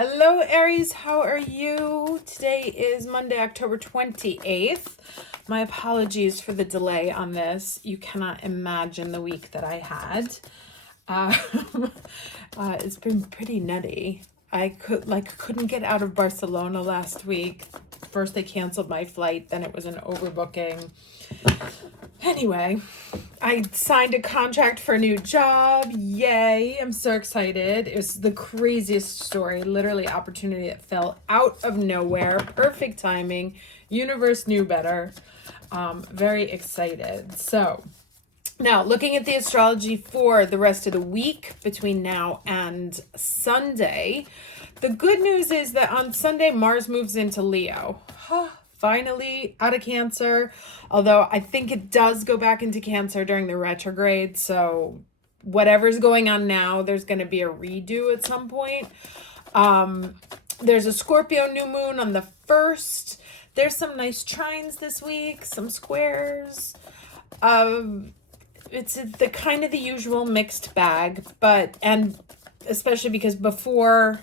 Hello, Aries. How are you? Today is Monday, October 28th. My apologies for the delay on this. You cannot imagine the week that I had. It's been pretty nutty. I couldn't get out of Barcelona last week. First they canceled my flight, then it was an overbooking. Anyway, I signed a contract for a new job. Yay, I'm so excited. It was the craziest story. Literally opportunity that fell out of nowhere. Perfect timing. Universe knew better. Very excited. So now looking at the astrology for the rest of the week between now and Sunday. The good news is that on Sunday, Mars moves into Leo. Finally out of Cancer, although I think it does go back into Cancer during the retrograde, so whatever's going on now, there's going to be a redo at some point. There's a Scorpio new moon on the 1st. There's some nice trines this week, some squares. It's the kind of the usual mixed bag, and especially because before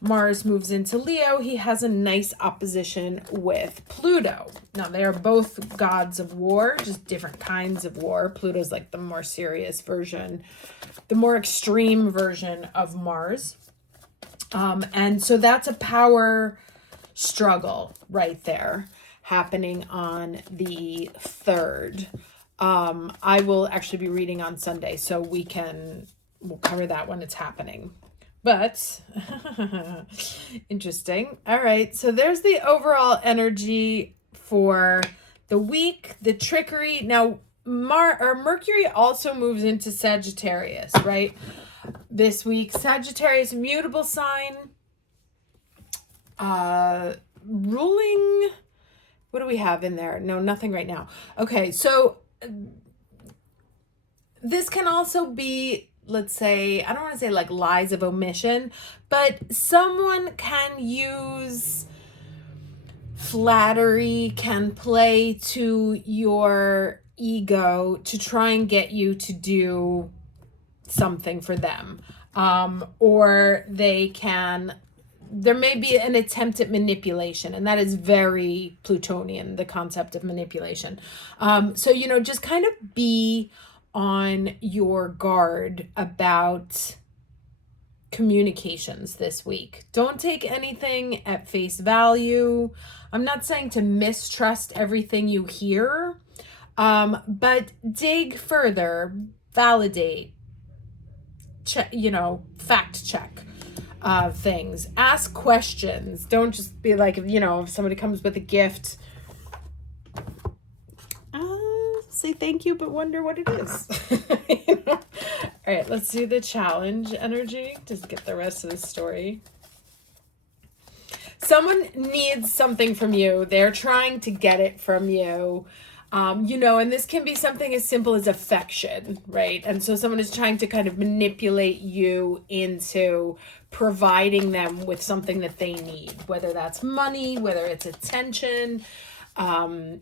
Mars moves into Leo, he has a nice opposition with Pluto. Now, they are both gods of war, just different kinds of war. Pluto's like the more serious version, the more extreme version of Mars. And so that's a power struggle right there happening on the 3rd. I will actually be reading on Sunday, so we'll cover that when it's happening. But interesting. All right. So there's the overall energy for the week, the trickery. Now, Mercury also moves into Sagittarius, right? This week, Sagittarius, mutable sign, ruling. What do we have in there? No, nothing right now. Okay. So this can also be, let's say, I don't want to say like lies of omission, but someone can use flattery, can play to your ego to try and get you to do something for them. Or there may be an attempt at manipulation, and that is very Plutonian, the concept of manipulation. So, just kind of be on your guard about communications this week. Don't take anything at face value. I'm not saying to mistrust everything you hear, but dig further, validate, fact check things. Ask questions. Don't just be like, if somebody comes with a gift, say thank you, but wonder what it is. All right, let's do the challenge energy. Just get the rest of the story. Someone needs something from you. They're trying to get it from you. And this can be something as simple as affection, right? And so someone is trying to kind of manipulate you into providing them with something that they need, whether that's money, whether it's attention,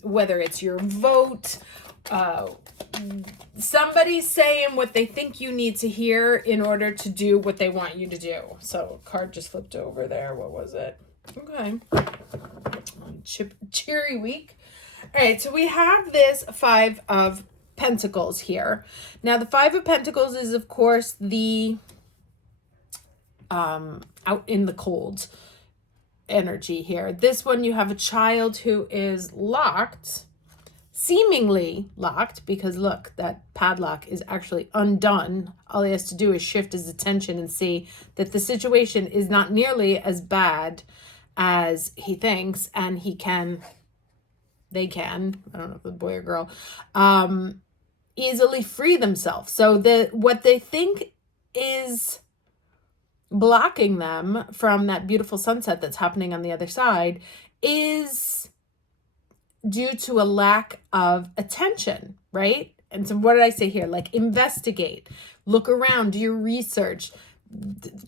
whether it's your vote. Somebody's saying what they think you need to hear in order to do what they want you to do. So card just flipped over there. What was it? Okay. Cheery week. All right, so we have this 5 of Pentacles here. Now, the 5 of Pentacles is, of course, the out in the cold energy here. This one, you have a child who is locked, seemingly locked, because look, that padlock is actually undone. All he has to do is shift his attention and see that the situation is not nearly as bad as he thinks, and they can, I don't know if it's a boy or girl, easily free themselves. So what they think is blocking them from that beautiful sunset that's happening on the other side is due to a lack of attention, right? And so what did I say here? Like, investigate, look around, do your research,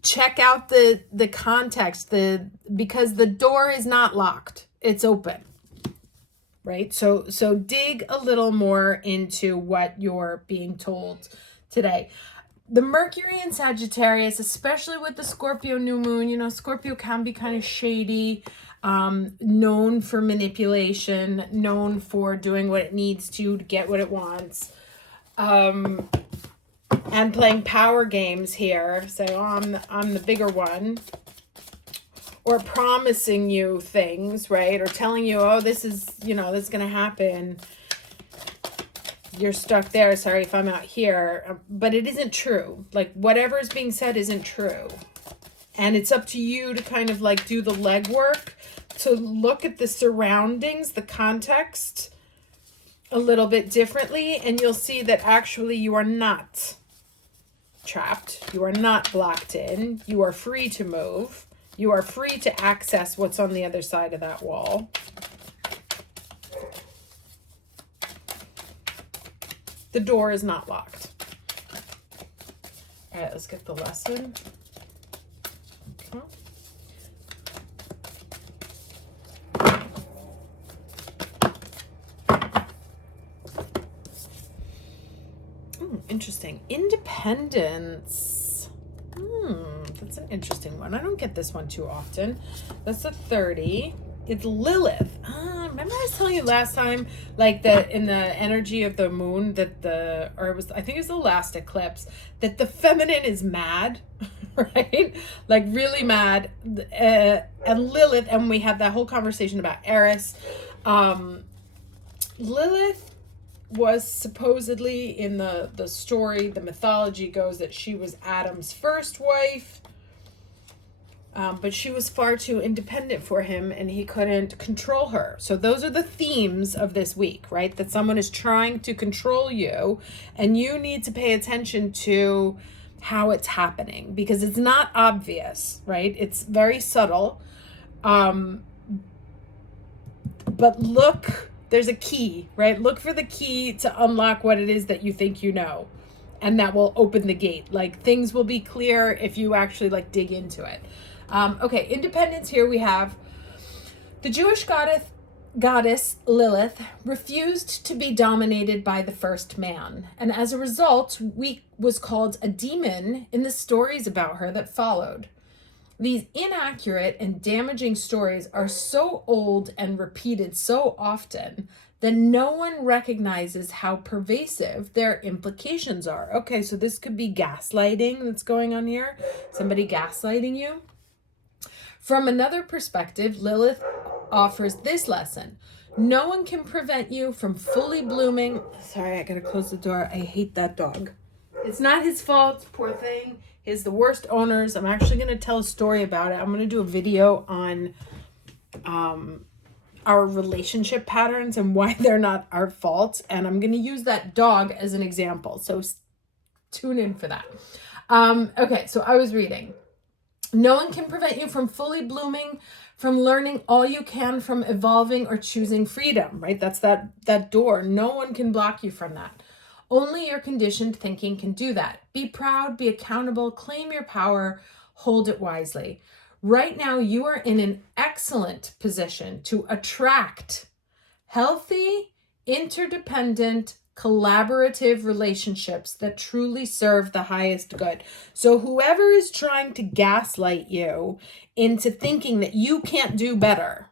check out the context, because the door is not locked, it's open. Right? So dig a little more into what you're being told today. the Mercury in Sagittarius, especially with the Scorpio new moon, you know, Scorpio can be kind of shady, known for manipulation, known for doing what it needs to get what it wants, and playing power games here. Say, oh, I'm the bigger one. Or promising you things, right? Or telling you, oh, this is, you know, this is going to happen. You're stuck there. Sorry if I'm out here. But it isn't true. Like, whatever is being said isn't true. And it's up to you to kind of like do the legwork to look at the surroundings, the context a little bit differently. And you'll see that actually you are not trapped. You are not blocked in. You are free to move. You are free to access what's on the other side of that wall. The door is not locked. All right, let's get the lesson. Okay. Interesting. Independence. That's an interesting one. I don't get this one too often. That's a 30. It's Lilith. Remember I was telling you last time, like that in the energy of the moon, that I think it was the last eclipse, that the feminine is mad, right? Like really mad. And Lilith, and we had that whole conversation about Aries. Lilith was supposedly in the story, the mythology goes that she was Adam's first wife, but she was far too independent for him and he couldn't control her. So those are the themes of this week, right? That someone is trying to control you and you need to pay attention to how it's happening because it's not obvious, right? It's very subtle. But look, there's a key, right? Look for the key to unlock what it is that you think you know. And that will open the gate. Like things will be clear if you actually like dig into it. Okay, independence here we have the Jewish goddess Lilith refused to be dominated by the first man. And as a result, was called a demon in the stories about her that followed. These inaccurate and damaging stories are so old and repeated so often that no one recognizes how pervasive their implications are. Okay, so this could be gaslighting that's going on here. Somebody gaslighting you. From another perspective, Lilith offers this lesson. No one can prevent you from fully blooming. Sorry, I gotta close the door. I hate that dog. It's not his fault, poor thing. He's the worst owners. I'm actually going to tell a story about it. I'm going to do a video on our relationship patterns and why they're not our fault. And I'm going to use that dog as an example. So tune in for that. Okay, so I was reading. No one can prevent you from fully blooming, from learning all you can, from evolving or choosing freedom, right? That's that door. No one can block you from that. Only your conditioned thinking can do that. Be proud, be accountable, claim your power, hold it wisely. Right now, you are in an excellent position to attract healthy, interdependent, collaborative relationships that truly serve the highest good. So whoever is trying to gaslight you into thinking that you can't do better,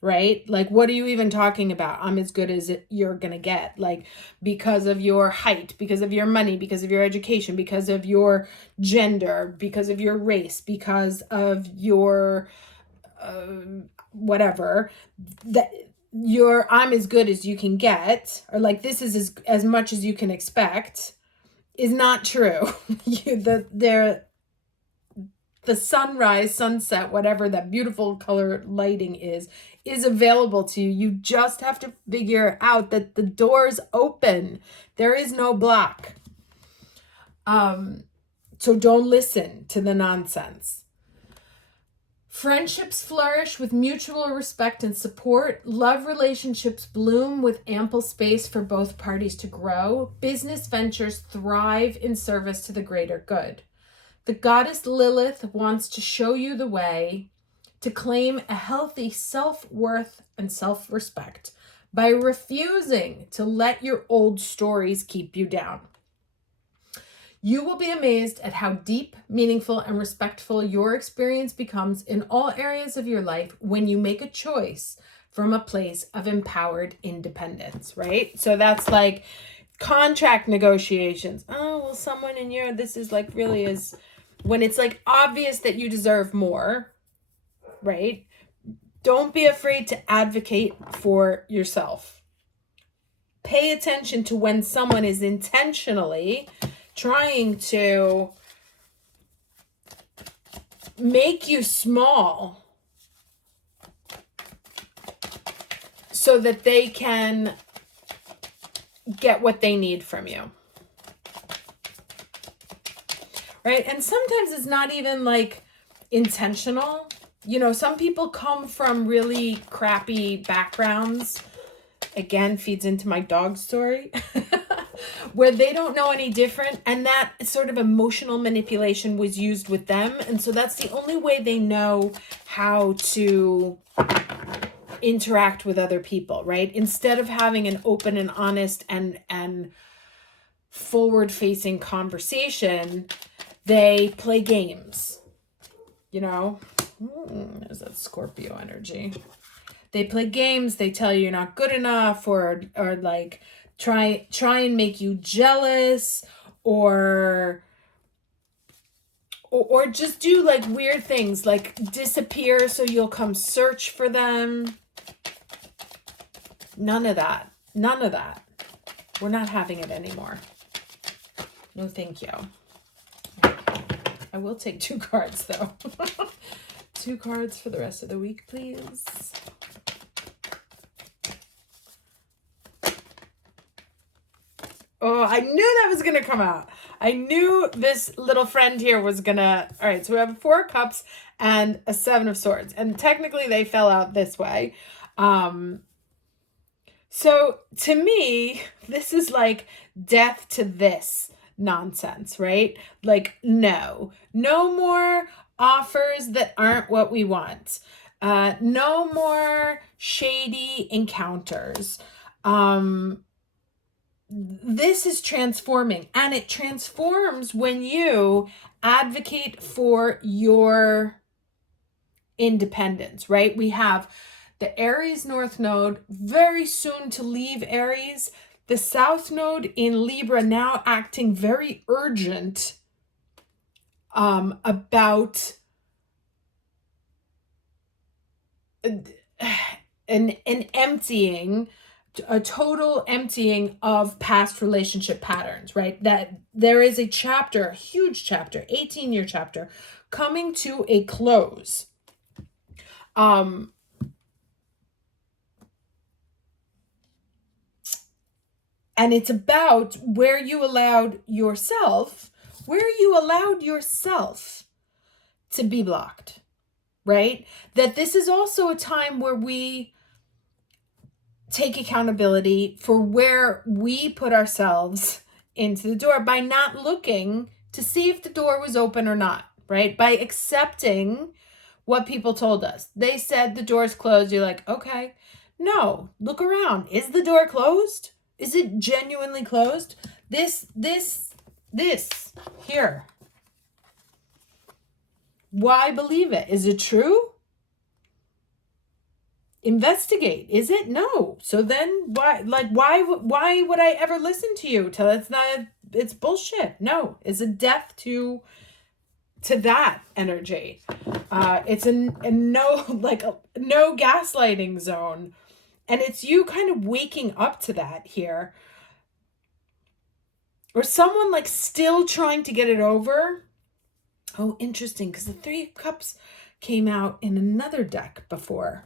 right? Like, what are you even talking about? I'm as good as you're going to get. Like, because of your height, because of your money, because of your education, because of your gender, because of your race, because of your whatever, that I'm as good as you can get, or like this is as much as you can expect, is not true. The sunrise, sunset, whatever that beautiful color lighting is available to you. You just have to figure out that the door's open. There is no block. So don't listen to the nonsense. Friendships flourish with mutual respect and support. Love relationships bloom with ample space for both parties to grow. Business ventures thrive in service to the greater good. The goddess Lilith wants to show you the way to claim a healthy self-worth and self-respect by refusing to let your old stories keep you down. You will be amazed at how deep, meaningful, and respectful your experience becomes in all areas of your life when you make a choice from a place of empowered independence, right? So that's like contract negotiations. Oh, well, someone in your, this is like really is when it's like obvious that you deserve more, right? Don't be afraid to advocate for yourself. Pay attention to when someone is intentionally trying to make you small so that they can get what they need from you. Right? And sometimes it's not even like intentional. You know, some people come from really crappy backgrounds. Again, feeds into my dog story. Where they don't know any different, and that sort of emotional manipulation was used with them, and so that's the only way they know how to interact with other people, right? Instead of having an open and honest and forward-facing conversation, they play games. You know, there's that Scorpio energy. They play games. They tell you you're not good enough, or like try and make you jealous, or just do like weird things, like disappear so you'll come search for them. None of that. None of that. We're not having it anymore. No, thank you. I will take 2 cards though. 2 cards for the rest of the week, please. Oh, I knew that was going to come out. I knew this little friend here was going to... All right, so we have 4 cups and a 7 of swords. And technically they fell out this way. So to me, this is like death to this nonsense, right? Like, no more offers that aren't what we want. No more shady encounters. This is transforming, and it transforms when you advocate for your independence, right? We have the Aries North Node very soon to leave Aries, the South Node in Libra now acting very urgent about an emptying, a total emptying of past relationship patterns, right? That there is a chapter, a huge chapter, 18-year chapter coming to a close. And it's about where you allowed yourself to be blocked, right? That this is also a time where we take accountability for where we put ourselves into the door by not looking to see if the door was open or not, right? By accepting what people told us. They said the door's closed. You're like, okay, no, look around. Is the door closed? Is it genuinely closed? This here. Why believe it? Is it true? Investigate. Is it? No. So then why would I ever listen to you till it's bullshit? No. It's a death to that energy. It's a no gaslighting zone. And it's you kind of waking up to that here. Or someone like still trying to get it over. Oh, interesting, because the 3 of Cups came out in another deck before.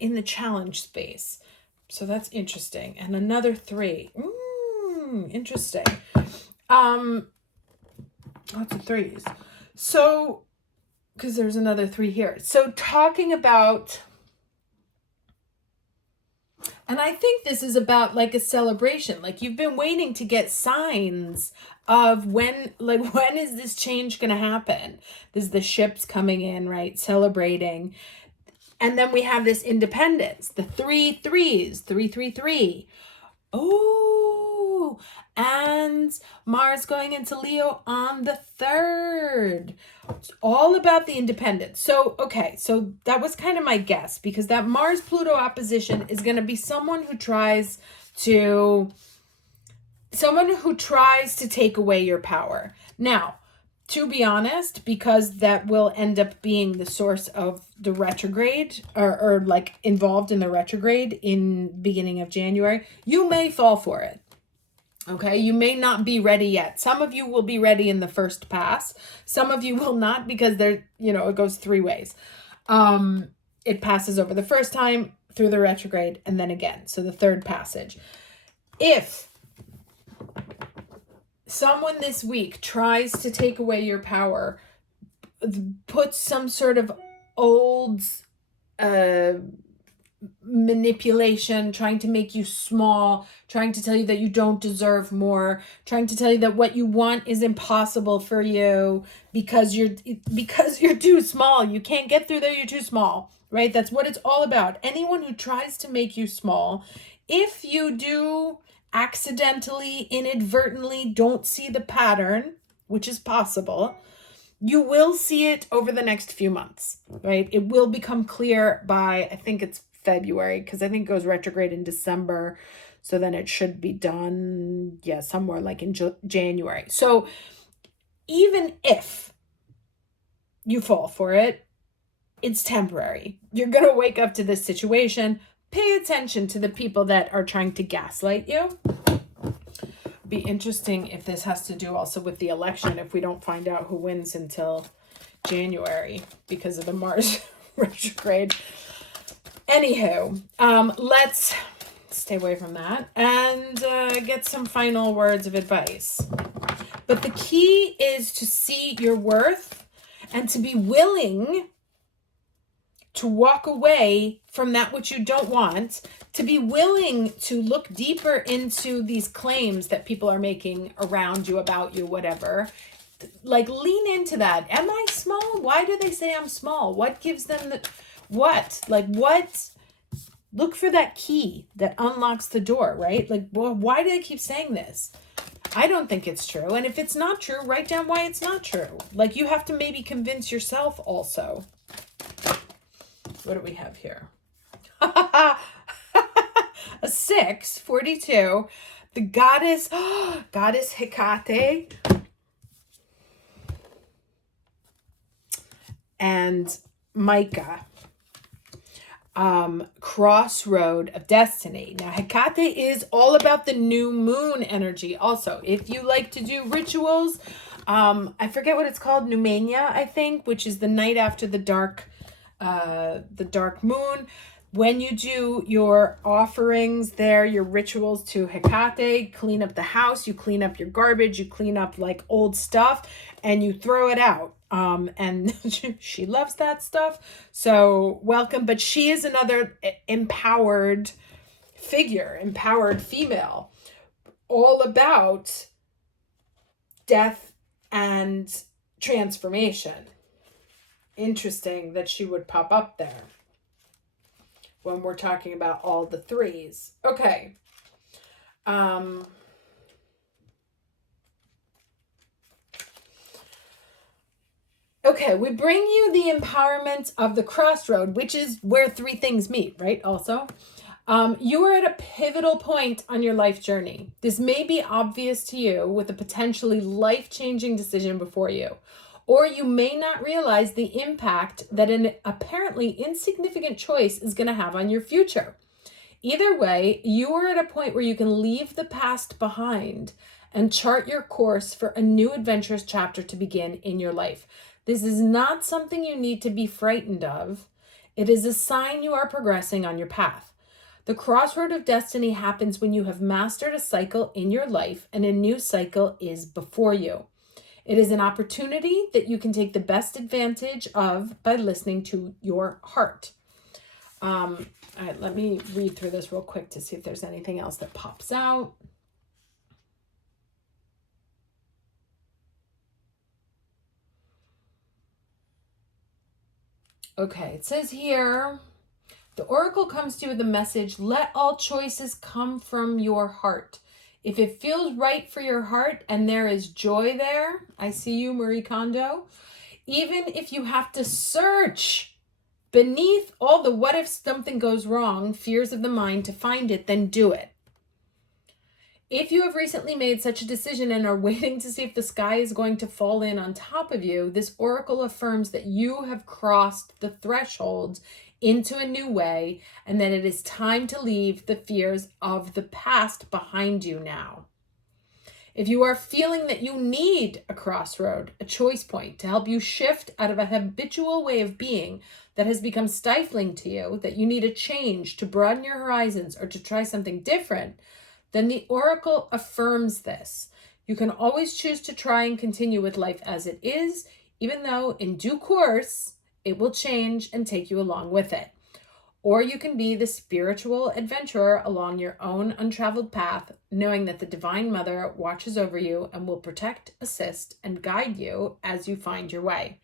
In the challenge space. So that's interesting. And another 3. Interesting. Lots of 3s. So, because there's another 3 here. So talking about, and I think this is about like a celebration. Like you've been waiting to get signs of when is this change going to happen? There's the ships coming in, right? Celebrating. And then we have this independence, the 3 3s, 3 3 3. Oh, Ooh, and Mars going into Leo on the 3rd. It's all about the independence. So, okay, so that was kind of my guess, because that Mars-Pluto opposition is going to be someone who tries to take away your power. Now, to be honest, because that will end up being the source of the retrograde, or like involved in the retrograde in beginning of January, you may fall for it. Okay, you may not be ready yet. Some of you will be ready in the first pass. Some of you will not, because it goes 3 ways. It passes over the first time, through the retrograde, and then again. So the 3rd passage. If someone this week tries to take away your power, puts some sort of old manipulation, trying to make you small, trying to tell you that you don't deserve more, trying to tell you that what you want is impossible for you because you're too small. You can't get through there, you're too small, right? That's what it's all about. Anyone who tries to make you small, if you do accidentally, inadvertently don't see the pattern, which is possible, you will see it over the next few months, right? It will become clear by, I think it's February, because I think it goes retrograde in December. So then it should be done, somewhere like in January. So even if you fall for it, it's temporary. You're going to wake up to this situation. Pay attention to the people that are trying to gaslight you. Be interesting if this has to do also with the election, if we don't find out who wins until January because of the Mars retrograde. Anywho, let's stay away from that and get some final words of advice. But the key is to see your worth and to be willing to walk away from that which you don't want, to be willing to look deeper into these claims that people are making around you, about you, whatever. Like, lean into that. Am I small? Why do they say I'm small? What gives them what? Look for that key that unlocks the door, right? Like, well, why do they keep saying this? I don't think it's true. And if it's not true, write down why it's not true. Like, you have to maybe convince yourself also. What do we have here? A 6, 42. The goddess Hecate. And Micah. Crossroad of destiny. Now, Hecate is all about the new moon energy. Also, if you like to do rituals, I forget what it's called, Pneumania, I think, which is the night after the dark moon. When you do your offerings there, your rituals to Hecate, clean up the house, you clean up your garbage, you clean up like old stuff, and you throw it out. And she loves that stuff. So welcome. But she is another empowered figure, empowered female, all about death and transformation. Interesting that she would pop up there when we're talking about all the 3s. Okay. Okay, we bring you the empowerment of the crossroad, which is where 3 things meet, right? Also, you are at a pivotal point on your life journey. This may be obvious to you with a potentially life-changing decision before you, or you may not realize the impact that an apparently insignificant choice is going to have on your future. Either way, you are at a point where you can leave the past behind and chart your course for a new adventurous chapter to begin in your life. This is not something you need to be frightened of. It is a sign you are progressing on your path. The crossroad of destiny happens when you have mastered a cycle in your life and a new cycle is before you. It is an opportunity that you can take the best advantage of by listening to your heart. All right, let me read through this real quick to see if there's anything else that pops out. Okay, it says here, the oracle comes to you with the message, let all choices come from your heart. If it feels right for your heart and there is joy there, I see you, Marie Kondo. Even if you have to search beneath all the what if something goes wrong, fears of the mind to find it, then do it. If you have recently made such a decision and are waiting to see if the sky is going to fall in on top of you, this oracle affirms that you have crossed the threshold into a new way and that it is time to leave the fears of the past behind you now. If you are feeling that you need a crossroad, a choice point to help you shift out of a habitual way of being that has become stifling to you, that you need a change to broaden your horizons or to try something different, then the oracle affirms this. You can always choose to try and continue with life as it is, even though in due course, it will change and take you along with it. Or you can be the spiritual adventurer along your own untraveled path, knowing that the Divine Mother watches over you and will protect, assist, and guide you as you find your way.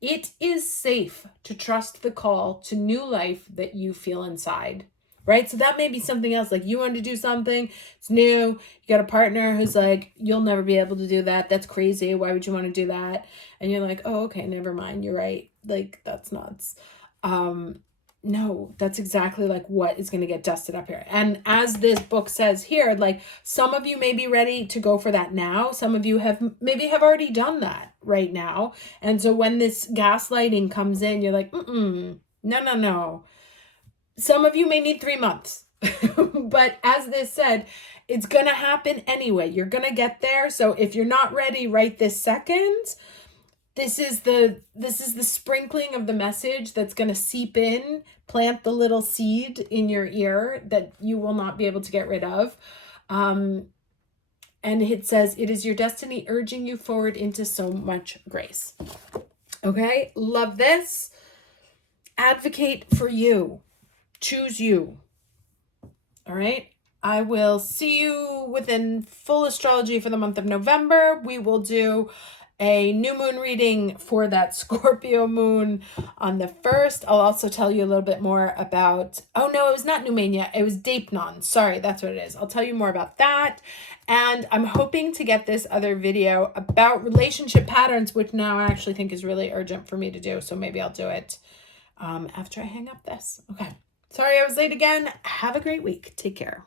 It is safe to trust the call to new life that you feel inside. Right? So that may be something else. Like you want to do something, it's new. You got a partner who's like, you'll never be able to do that. That's crazy. Why would you want to do that? And you're like, oh, okay, never mind. You're right. Like that's nuts. No, that's exactly like what is going to get dusted up here. And as this book says here, like some of you may be ready to go for that now. Some of you have already done that right now. And so when this gaslighting comes in, you're like, no. Some of you may need 3 months, but as this said, it's going to happen anyway. You're going to get there. So if you're not ready right this second, this is the sprinkling of the message that's going to seep in, plant the little seed in your ear that you will not be able to get rid of. And it says, it is your destiny urging you forward into so much grace. Okay. Love this. Advocate for you. Choose you. All right. I will see you within full astrology for the month of November. We will do a new moon reading for that Scorpio moon on the 1st. I'll also tell you a little bit more about, oh no, it was not New Mania. It was Deipnon. Sorry, that's what it is. I'll tell you more about that. And I'm hoping to get this other video about relationship patterns, which now I actually think is really urgent for me to do. So maybe I'll do it after I hang up this. Okay. Sorry I was late again. Have a great week. Take care.